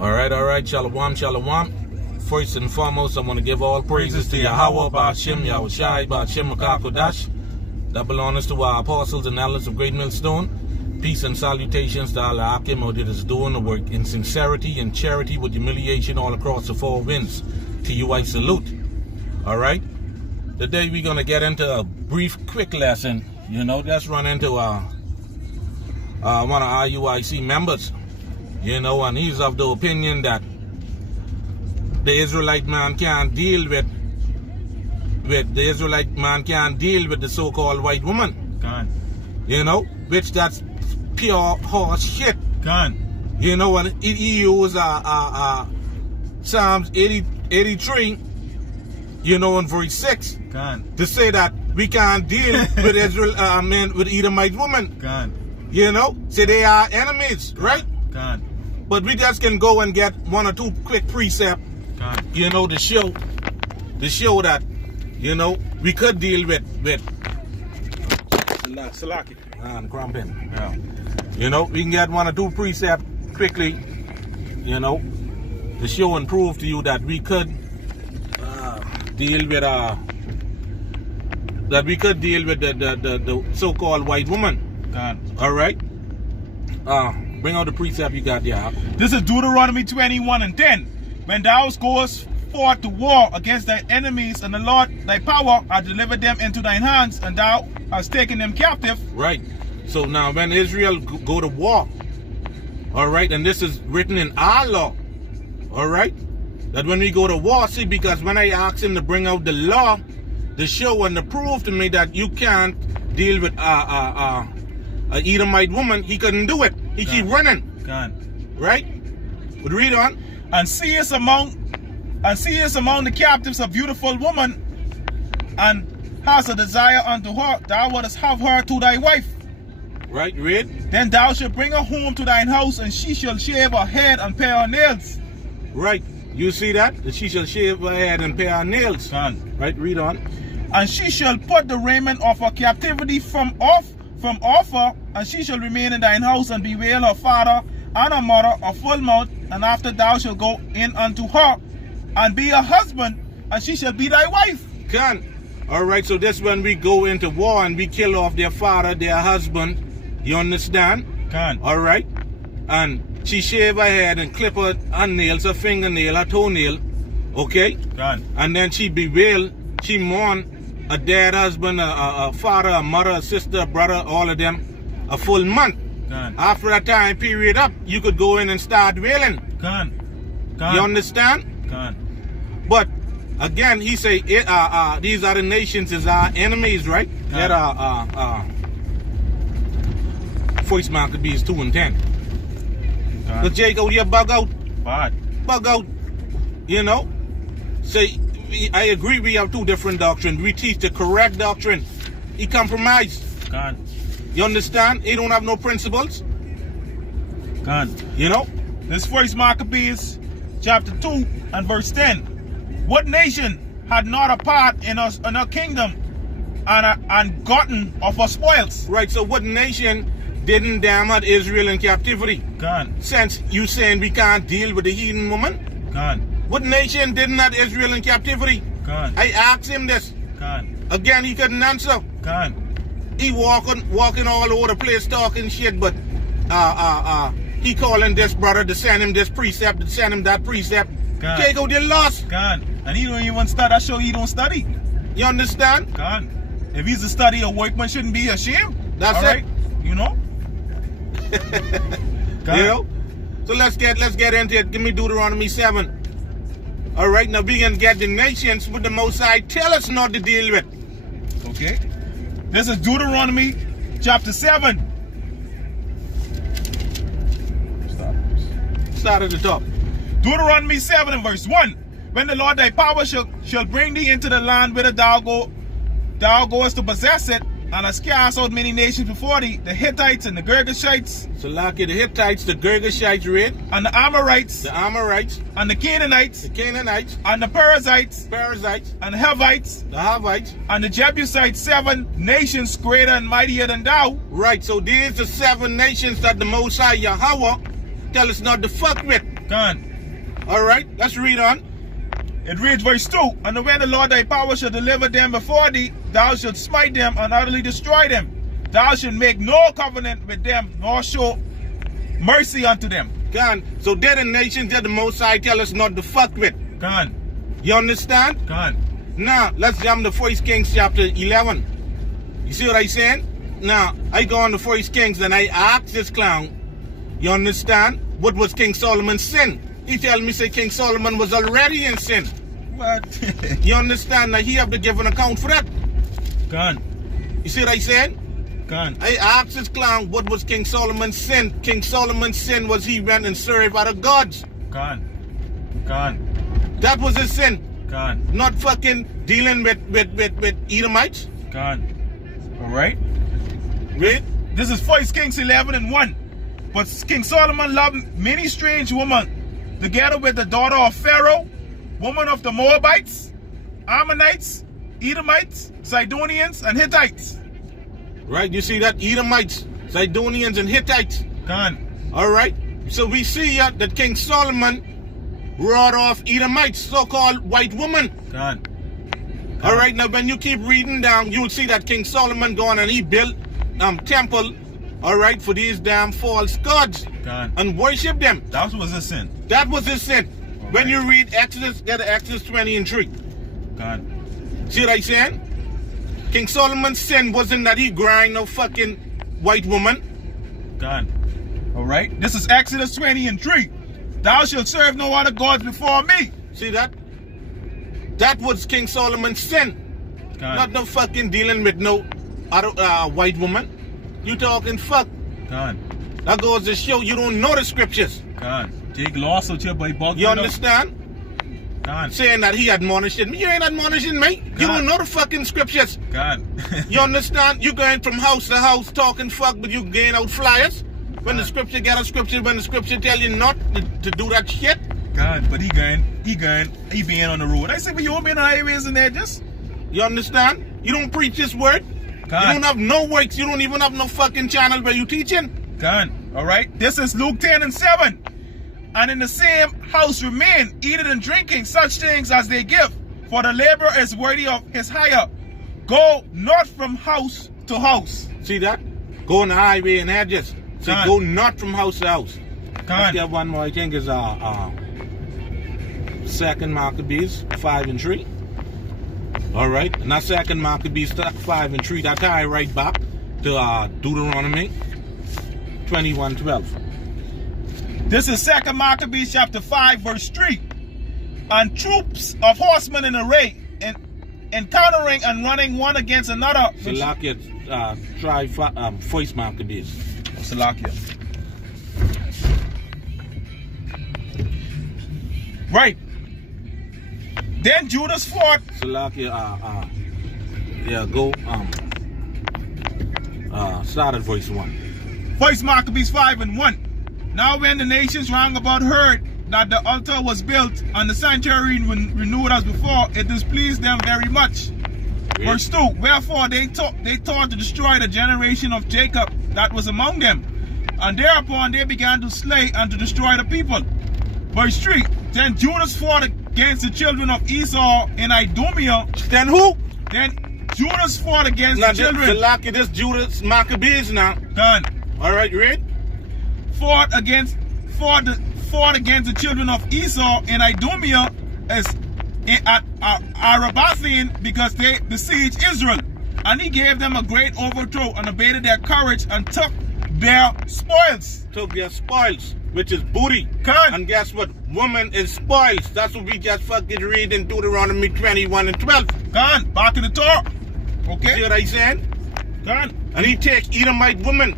All right. Shalom. First and foremost, I want to give all praises to Yahweh, Ba'ashem, Yahushai, Ba'ashem, Makakodash. That belongs to our apostles and elders of Great Millstone. Peace and salutations to Allah Akim, who is doing the work in sincerity and charity with humiliation all across the four winds. To you I salute. All right? Today we're going to get into a brief, quick lesson. Let's run into one of our UIC members. And he's of the opinion that the Israelite man can't deal with the so-called white woman. God. Which that's pure horse shit. God. And he used Psalms 83, in verse 6, God. to say that we can't deal with Israel men with Edomite women. God. Say they are enemies, right? God. But we just can go and get one or two quick precepts, God. to show that, we could deal with Salaki. and crumping. Yeah. We can get one or two precepts quickly, to show and prove to you that we could deal with the so-called white woman. God. All right. Bring out the precept you got there. This is Deuteronomy 21:10. When thou goest forth to war against thy enemies, and the Lord thy power hath delivered them into thine hands, and thou hast taken them captive. Right. So now when Israel go to war, all right, and this is written in our law, all right, that when we go to war, see, because when I asked him to bring out the law, to show and to prove to me that you can't deal with a Edomite woman, he couldn't do it. He keep running. God. Right? But read on. And seest among the captives a beautiful woman, and hast a desire unto her, thou wouldest have her to thy wife. Right, read. Then thou shalt bring her home to thine house, and she shall shave her head and pare her nails. Right. You see that? That she shall shave her head and pare her nails. God. Right, read on. And she shall put the raiment of her captivity from off her, and she shall remain in thine house, and bewail her father and her mother a full month, and after thou shalt go in unto her, and be her husband, and she shall be thy wife. Can. All right, so this when we go into war and we kill off their father, their husband, you understand? Can. All right? And she shave her head and clip her nails, her fingernail, her toenail, okay? Can. And then she bewail, she mourn a dead husband, a father, a mother, a sister, a brother, all of them, a full month. Can. After that time period up, you could go in and start wailing. Can. You understand? Can. But again, he say these other nations is our enemies, right? That first man could be is 2 and 10. But Jacob, you bug out. Bad. Bug out. Say, I agree we have two different doctrines. We teach the correct doctrine. He compromised. God. You understand? He don't have no principles. God. This first Maccabees chapter 2 and verse 10. What nation had not a part in our kingdom and gotten of our spoils? Right, so what nation didn't damn out Israel in captivity? God. Since you saying we can't deal with the heathen woman? God. What nation didn't have Israel in captivity? God. I asked him this. God. Again, he couldn't answer. God. He walking all over the place talking shit, but he calling this brother to send him this precept, to send him that precept. Jacob, they lost. God. And he don't even study. That show he don't study. You understand? God. If he's a study, a workman shouldn't be ashamed. That's all right? God. So let's get into it. Give me Deuteronomy 7. All right, now we can get the nations with the Most High tell us not to deal with. Okay. This is Deuteronomy chapter 7. Start at the top. Deuteronomy 7 and verse 1. When the Lord thy power shall bring thee into the land whither thou goest to possess it, and hast cast out many nations before thee, the Hittites and the Girgashites. So like the Hittites, the Girgashites read. And the Amorites. The Amorites. And the Canaanites. The Canaanites. And the Perizzites. Perizzites. And the Hivites. The Hivites. And the Jebusites, 7 nations greater and mightier than thou. Right, so these are 7 nations that the Most High Yahweh tell us not to fuck with. Gone. All right, let's read on. It reads verse 2. And when the Lord thy power shall deliver them before thee, thou shalt smite them and utterly destroy them. Thou shalt make no covenant with them, nor show mercy unto them. Can. So they're the nations that the Most High tell us not to fuck with. Can. You understand? Can. Now, let's jump to 1 Kings chapter 11. You see what I'm saying? Now, I go on to 1 Kings and I ask this clown, you understand? What was King Solomon's sin? He tell me, say King Solomon was already in sin. What? You understand? Now, he have to give an account for that. Can. You see what I said? Can. I asked this clown, what was King Solomon's sin? King Solomon's sin was he went and served other gods. Can. Can. That was his sin. Can. Not fucking dealing with Edomites. Can. Alright? Read. This is 1 Kings 11:1. But King Solomon loved many strange women, together with the daughter of Pharaoh, woman of the Moabites, Ammonites, Edomites, Sidonians, and Hittites. Right, you see that? Edomites, Sidonians, and Hittites. Can. Alright? So we see that King Solomon wrought off Edomites, so-called white women. Can. Alright, now when you keep reading down, you will see that King Solomon gone and he built temple, alright, for these damn false gods. Can. And worship them. That was a sin. That was his sin. All When right. you read Exodus, get Exodus 20:3. Can. See what I'm saying? King Solomon's sin wasn't that he grind no fucking white woman. Can. Alright? This is Exodus 20:3. Thou shalt serve no other gods before me. See that? That was King Solomon's sin. Can. Not no fucking dealing with no other white woman. You talking fuck. Can. That goes to show you don't know the scriptures. Can. Take loss out your boy bug. You understand? Can. Saying that he admonishing me. You ain't admonishing me. You don't know the fucking scriptures. Can. You understand? You going from house to house talking fuck, but you gain out flyers. When the scripture get a scripture, when the scripture tell you not to do that shit. God, but he being on the road. I say, but you won't be on the highways and edges. You understand? You don't preach this word. God. You don't have no works. You don't even have no fucking channel where you teaching. God, all right. This is Luke 10:7. And in the same house remain, eating and drinking such things as they give, for the laborer is worthy of his hire. Go not from house to house. See that? Go on the highway and hedges. So God. go not from house to house. God. Let's get one more. I think is 2 Maccabees 5:3. All right, and that 2 Maccabees 5:3. That tie right back to Deuteronomy 21:12. This is 2 Maccabees chapter 5:3. And troops of horsemen in array, and encountering and running one against another. Salakia, try 1 Maccabees. Salakia. Right. Then Judas fought. Salakia, yeah, go, start at verse 1. 1 Maccabees 5:1. Now when the nations round about heard that the altar was built and the sanctuary renewed as before, it displeased them very much. Read. Verse 2. Wherefore they thought to destroy the generation of Jacob that was among them. And thereupon they began to slay and to destroy the people. Verse 3. Then Judas fought against the children of Esau in Idumea. Then who? Then Judas fought against Now, the children. Salakia, this Judas Maccabees now. Done. All right, read. Fought against the children of Esau in Idumea at Arabathaim, because they besieged Israel. And he gave them a great overthrow and abated their courage and took their spoils. Took their spoils, which is booty. Con. And guess what? Woman is spoils. That's what we just fucking read in Deuteronomy 21:12. Gone. Back in the Torah. See Okay? what I saying? Gone. And he take Edomite woman.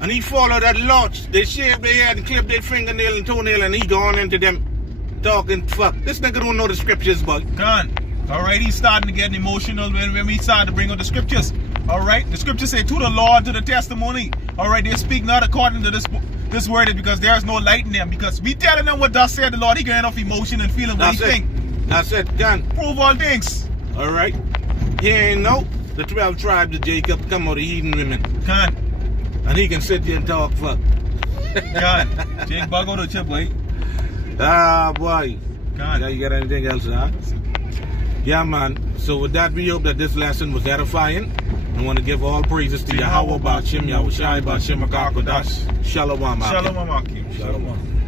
And he follow that launch. They shave their head and clip their fingernail and toenail, and he gone into them talking fuck. This nigga don't know the scriptures, but Gone. Alright, he's starting to get emotional when we start to bring out the scriptures. Alright, the scriptures say to the law and to the testimony. Alright, they speak not according to this word, because there is no light in them. Because we telling them what thus said the Lord, he getting off emotion and feeling what he think. That's it, done. Prove all things. Alright. He ain't know the 12 tribes of Jacob come out of heathen women. Gone. And he can sit there and talk fuck. Gone. Jake bug out of chip, boy. Ah, boy. God. Yeah, you got anything else, huh? Yeah, man. So with that, we hope that this lesson was edifying. I want to give all praises to Yahweh, Ba'Shem, Yahushai, Ba'Shem, Makakodash. Shalom, Shalom, Akim. Shalom.